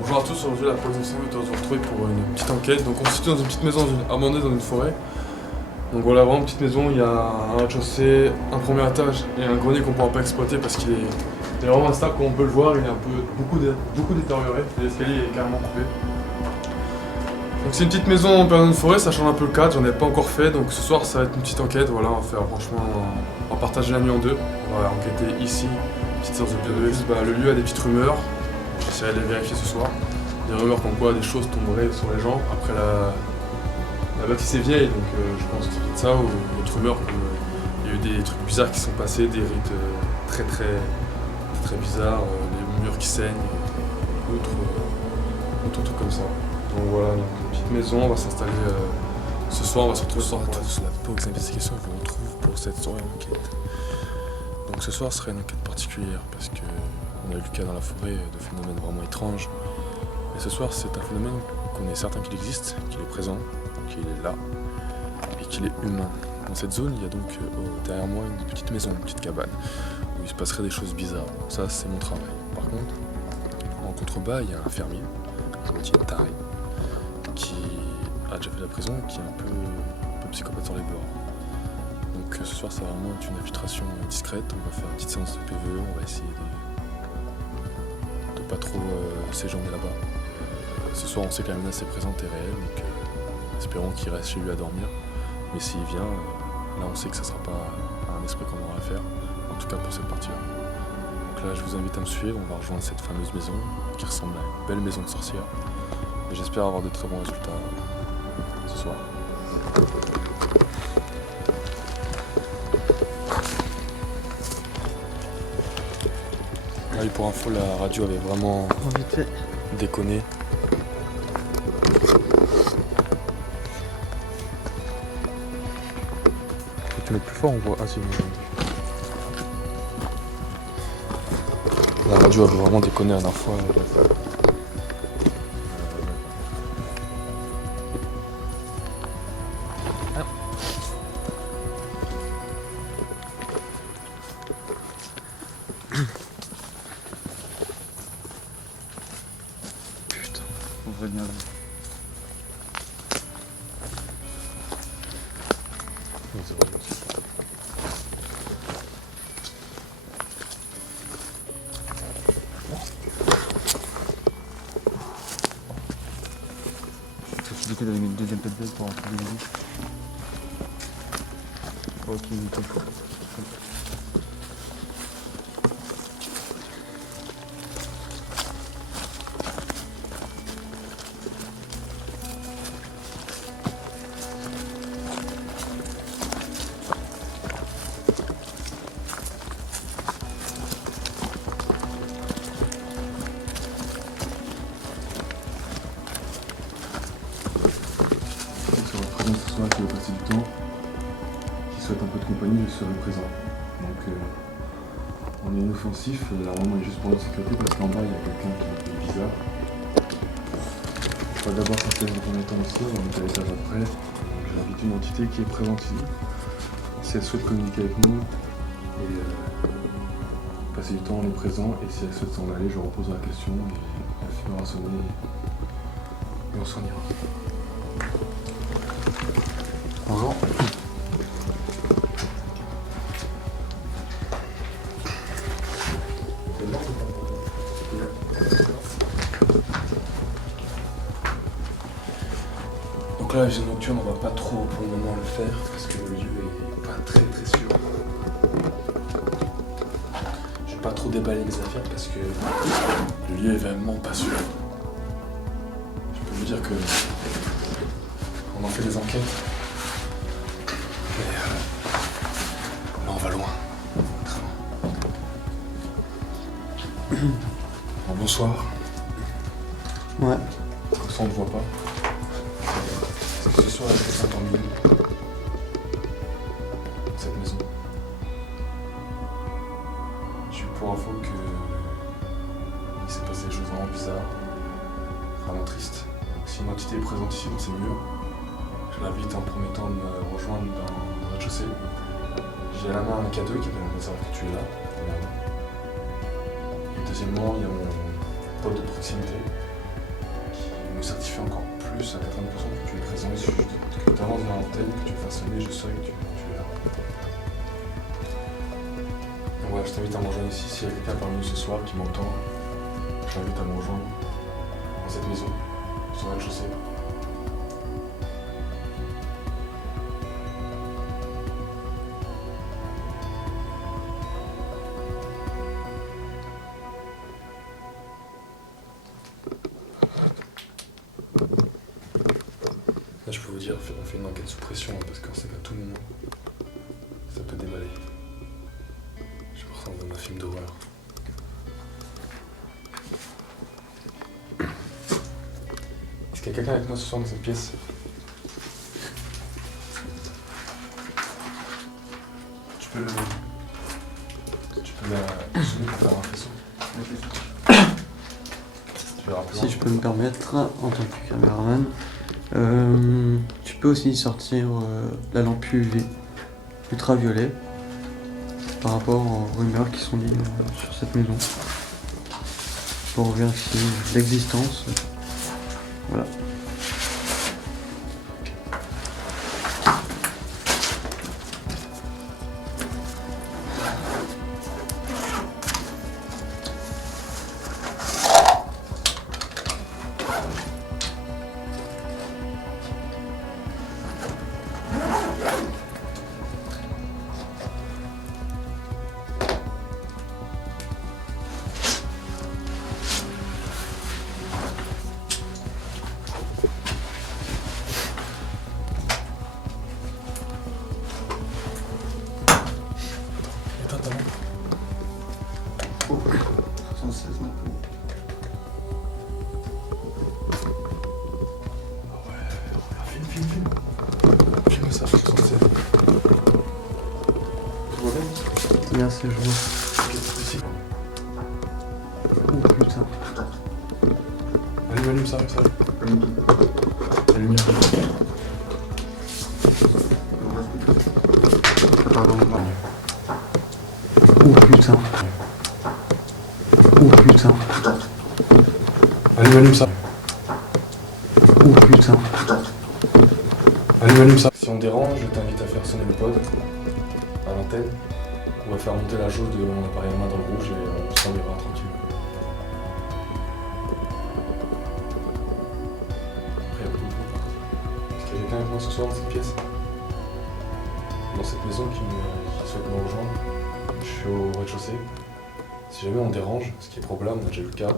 Bonjour à tous, aujourd'hui la police ensemble est de se retrouver pour une petite enquête. Donc on se situe dans une petite maison abandonnée dans une forêt. Donc voilà, vraiment une petite maison, il y a un rez-de-chaussée, un premier étage et un grenier qu'on ne pourra pas exploiter parce qu'il est vraiment instable comme on peut le voir, il est beaucoup détérioré, l'escalier est carrément coupé. Donc c'est une petite maison en plein de forêt, ça change un peu le cadre, j'en ai pas encore fait, donc ce soir ça va être une petite enquête, voilà, on va faire franchement, on va partager la nuit en deux, on va enquêter ici, petite séance de P2X, le lieu a des petites rumeurs, j'essaierai de les vérifier ce soir, des rumeurs comme quoi des choses tomberaient sur les gens, après la bâtisse est vieille, donc je pense que c'est peut-être ça, ou d'autres rumeurs, il y a eu des trucs bizarres qui sont passés, des rites très bizarres, les murs qui saignent, d'autres trucs comme ça. Donc voilà, une petite maison, on va s'installer ce soir, on va se retrouver ce soir. Bonjour à tous, la Pox Investigation vous retrouve pour cette soirée enquête. Donc ce soir sera une enquête particulière parce que on a eu le cas dans la forêt de phénomènes vraiment étranges. Mais ce soir c'est un phénomène qu'on est certain qu'il existe, qu'il est présent, qu'il est là et qu'il est humain. Dans cette zone, il y a donc derrière moi une petite maison, une petite cabane où il se passerait des choses bizarres. Ça c'est mon travail. Par contre, en contrebas, il y a un fermier, un moitié taré, qui a déjà fait la prison, qui est un peu psychopathe sur les bords. Donc ce soir ça va vraiment être une infiltration discrète, on va faire une petite séance de PVE, on va essayer de pas trop séjourner là-bas. Ce soir on sait que la menace est présente et réelle, donc espérons qu'il reste chez lui à dormir. Mais s'il vient, là on sait que ça sera pas un esprit qu'on aura à faire, en tout cas pour cette partie-là. Donc là je vous invite à me suivre, on va rejoindre cette fameuse maison qui ressemble à une belle maison de sorcière. Et j'espère avoir de très bons résultats ce soir. Ah, et pour info, la radio avait vraiment déconné. Faut que tu mettes plus fort, on voit. Ah si, la radio avait vraiment déconné la dernière fois. Putain, on va bien. Possibilité d'aller mettre une deuxième tête pour entrer les visites. Ok, nickel. Sur votre présence ce soir, qui veut passer du temps, qui souhaite un peu de compagnie, je serai présent. Donc on est inoffensif, normalement on est juste pour notre sécurité parce qu'en bas il y a quelqu'un qui est un peu bizarre. On va d'abord s'installer dans un temps aussi, on va monter à l'étage après. J'ai invité une entité qui est présente ici. Si elle souhaite communiquer avec nous et passer du temps, on est présent, et si elle souhaite s'en aller, je reposerai la question et elle finira sonner et on s'en ira. Bonjour. Donc là, la visite nocturne, on va pas trop pour le moment le faire parce que le lieu est pas très sûr. Je vais pas trop déballer mes affaires parce que le lieu est vraiment pas sûr. Je peux vous dire que on en fait des enquêtes. Mais là, on va loin. Très loin. Bon, bonsoir. Ouais. Ça, on ne voit pas. Ce soir, elle fait 50 minutes. Cette maison. J'ai eu pour info que il s'est passé des choses vraiment bizarres, vraiment tristes. Donc, si une entité est présente ici, donc c'est mieux. Je l'invite en premier temps de me rejoindre dans le rez-de-chaussée. J'ai à la main un K2 qui vient de savoir que tu es là. Et deuxièmement, il y a mon pote de proximité justifie encore plus à 90% que tu es présent. Il suffit juste que tu avances vers l'antenne, que tu fasses sonner, je sonne, tu es là. Donc voilà, je t'invite à me rejoindre ici. S'il y a quelqu'un parmi nous ce soir qui m'entend, je t'invite à me rejoindre dans cette maison, sur le rez-de-chaussée. Là, je peux vous dire, on fait une enquête sous pression, hein, parce qu'on sait qu'à tout moment, ça peut déballer. Je me ressens dans un film d'horreur. Est-ce qu'il y a quelqu'un avec moi ce soir dans cette pièce? Tu peux la sonner pour faire un faisceau. Tu verras plus Si je peux me permettre, en tant que caméraman, tu peux aussi sortir la lampe UV ultraviolet par rapport aux rumeurs qui sont dites sur cette maison pour vérifier l'existence. Voilà. Éteins ta lampe. 76 non. Filme ça, 76. Tu vois bien? Là, c'est jour. Ici. Oh putain. Allume, ça arrive. La lumière. Pardon. Oh putain. Oh putain. Allume ça. Oh putain. Allume ça. Si on dérange, je t'invite à faire sonner le pod à l'antenne ou à faire monter la jauge de mon appareil à main dans le rouge et on s'en ira tranquillement. Après, est-ce qu'il y a quelqu'un avec moi ce soir dans cette pièce? Dans cette maison qui souhaite me rejoindre? Je suis au rez-de-chaussée. Si jamais on dérange, ce qui est probable, on a déjà eu le cas,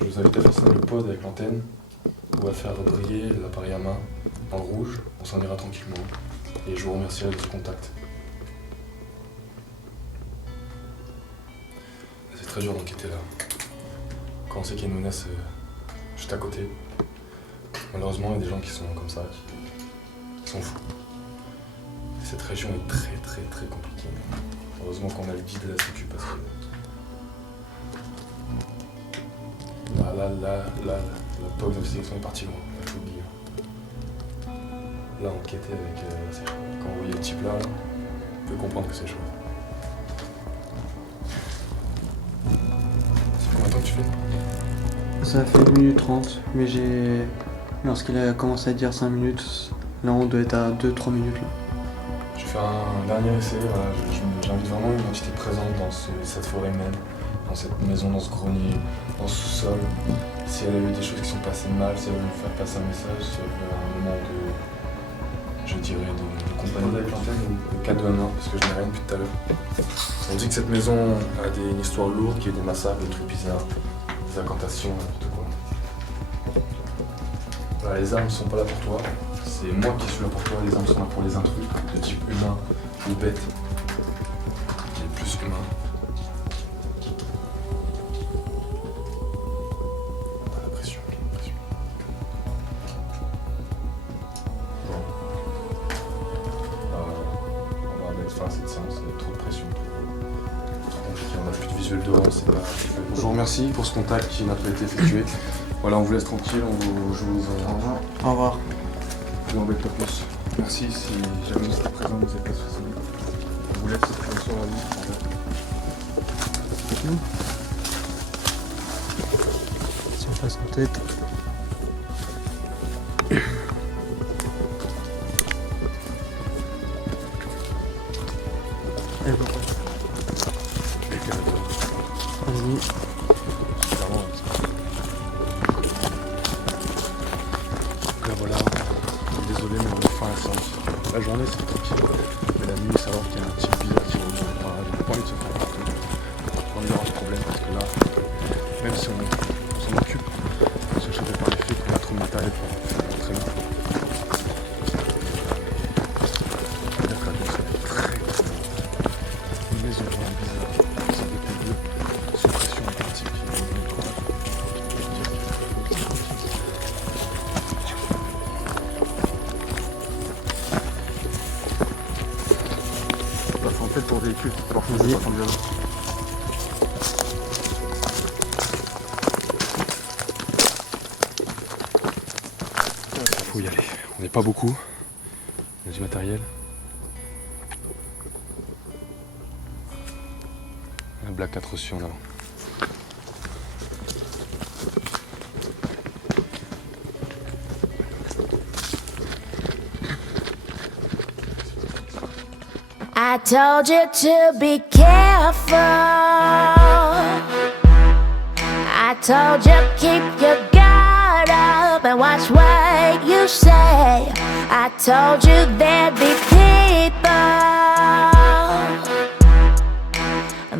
je vous invite à faire sonner le pod avec l'antenne ou à faire briller l'appareil à main dans le rouge, on s'en ira tranquillement. Et je vous remercierai de ce contact. C'est très dur d'enquêter là. Quand on sait qu'il y a une menace juste à côté, malheureusement il y a des gens qui sont comme ça, qui sont fous. Et cette région est très compliquée. Heureusement qu'on a le guide de la sécu parce que... Là, la POC d'investigation est partie loin, il faut oublier. Là, enquêter avec... c'est chaud. Quand vous voyez le type là, vous pouvez comprendre que c'est chaud. C'est combien de temps que tu fais? Ça fait 1 minute 30, mais j'ai... Lorsqu'il a commencé à dire 5 minutes, là on doit être à 2-3 minutes là. Je vais faire un dernier essai, voilà. J'invite vraiment une entité présente dans cette forêt même, dans cette maison, dans ce grenier, dans ce sous-sol. Si elle a eu des choses qui sont passées mal, si elle veut me faire passer un message, si elle veut un moment de... je dirais de compagnie avec l'antenne ou de cadeau à main, parce que je n'ai rien depuis tout à l'heure. On dit que cette maison a une histoire lourde, qu'il y a des massacres, des trucs bizarres, des incantations, n'importe quoi. Voilà, les armes ne sont pas là pour toi, c'est moi qui suis là pour toi, les armes sont là pour les intrus, de type humain ou bête, qui est plus humain. Ah, la pression. Bon. On va mettre fin à cette séance, il y a trop de pression. Trop compliqué, on n'a plus de visuel dehors, c'est pas... Je vous remercie pour ce contact qui n'a pas été effectué. Voilà, on vous laisse tranquille, je vous Au revoir. je vous embête pas plus. Merci, si jamais vous êtes présent, vous n'êtes pas souci. On vous laisse, bonne soirée à vous. Si on passe en tête. Et voilà. Vas-y. Là voilà, désolé mais on a faim à la séance. La journée c'est tranquille, mais la nuit savoir qu'il y a un type bizarre qui remonte, j'ai pas envie de se faire partout. J'ai pas envie d'avoir ce problème parce que là, même si on s'en occupe, on se chauffait par les flics, on a trop de matériel pour faire l'entraînement. C'est-à-dire que la danse elle est très une maison vraiment bizarre, sans des bleus, sous pression, un type qui est venu trop là. En fait pour véhicule, alors vas-y. Faut y aller, on n'est pas beaucoup, on a du matériel. Un Black 4 reçu en avant. I told you to be careful. I told you keep your guard up and watch what you say. I told you there'd be people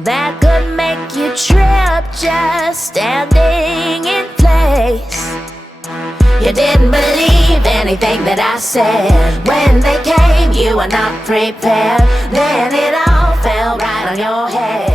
that could make you trip just standing in place. You didn't believe anything that I said. When they came, you were not prepared. Then it all fell right on your head.